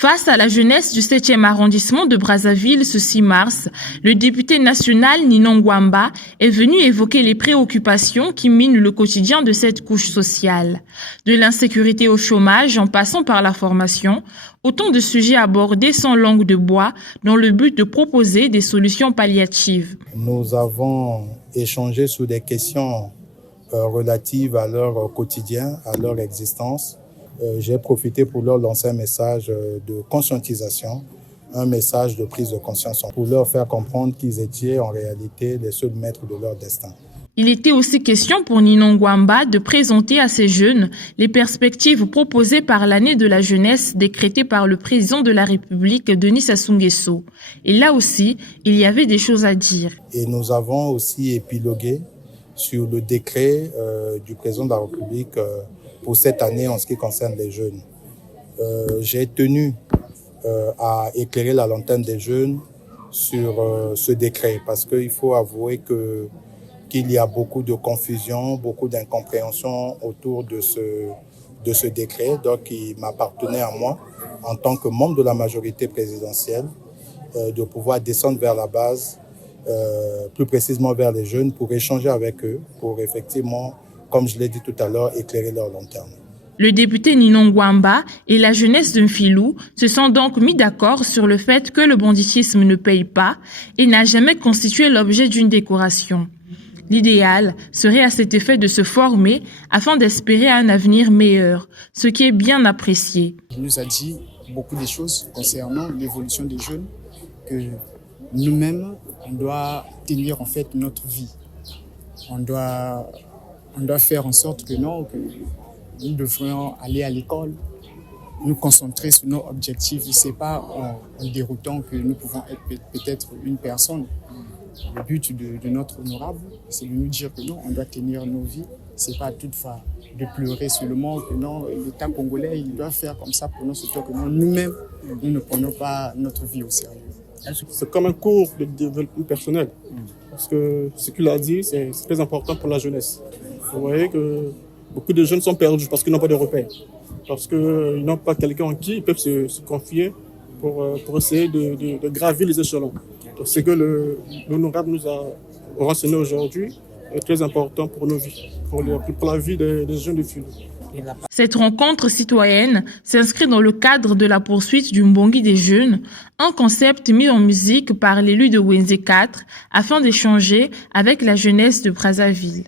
Face à la jeunesse du 7e arrondissement de Brazzaville ce 6 mars, le député national Ninon Gwamba est venu évoquer les préoccupations qui minent le quotidien de cette couche sociale. De l'insécurité au chômage en passant par la formation, autant de sujets abordés sans langue de bois dans le but de proposer des solutions palliatives. Nous avons échangé sur des questions relatives à leur quotidien, à leur existence. J'ai profité pour leur lancer un message de conscientisation, un message de prise de conscience, pour leur faire comprendre qu'ils étaient en réalité les seuls maîtres de leur destin. Il était aussi question pour Ninon Gwamba de présenter à ces jeunes les perspectives proposées par l'année de la jeunesse décrétée par le président de la République, Denis Sassou Nguesso. Et là aussi, il y avait des choses à dire. Et nous avons aussi épilogué sur le décret du président de la République pour cette année en ce qui concerne les jeunes. J'ai tenu à éclairer la lanterne des jeunes sur ce décret parce qu'il faut avouer qu'il y a beaucoup de confusion, beaucoup d'incompréhension autour de ce décret. Donc, il m'appartenait à moi, en tant que membre de la majorité présidentielle, de pouvoir descendre vers la base, plus précisément vers les jeunes, pour échanger avec eux, pour effectivement, comme je l'ai dit tout à l'heure, éclairer leur lanterne. Le député Ninon Gwamba et la jeunesse de Mfilou se sont donc mis d'accord sur le fait que le banditisme ne paye pas et n'a jamais constitué l'objet d'une décoration. L'idéal serait à cet effet de se former afin d'espérer un avenir meilleur, ce qui est bien apprécié. Il nous a dit beaucoup de choses concernant l'évolution des jeunes, que nous-mêmes, on doit tenir en fait notre vie. On doit faire en sorte que nous devrions aller à l'école, nous concentrer sur nos objectifs. Ce n'est pas en déroutant que nous pouvons être peut-être une personne. Le but de notre honorable, c'est de nous dire que non, on doit tenir nos vies. Ce n'est pas toutefois de pleurer seulement que non, l'État congolais, il doit faire comme ça pour nous, surtout que nous-mêmes, nous ne prenons pas notre vie au sérieux. C'est comme un cours de développement personnel. Parce que ce qu'il a dit, c'est très important pour la jeunesse. Vous voyez que beaucoup de jeunes sont perdus parce qu'ils n'ont pas de repères. Parce qu'ils n'ont pas quelqu'un en qui ils peuvent se confier pour essayer de gravir les échelons. Donc, ce que l'honorable nous a renseigné aujourd'hui est très important pour nos vies, pour la vie des jeunes de Mfilou. Cette rencontre citoyenne s'inscrit dans le cadre de la poursuite du Mbongi des jeunes, un concept mis en musique par l'élu de Wenze 4 afin d'échanger avec la jeunesse de Brazzaville.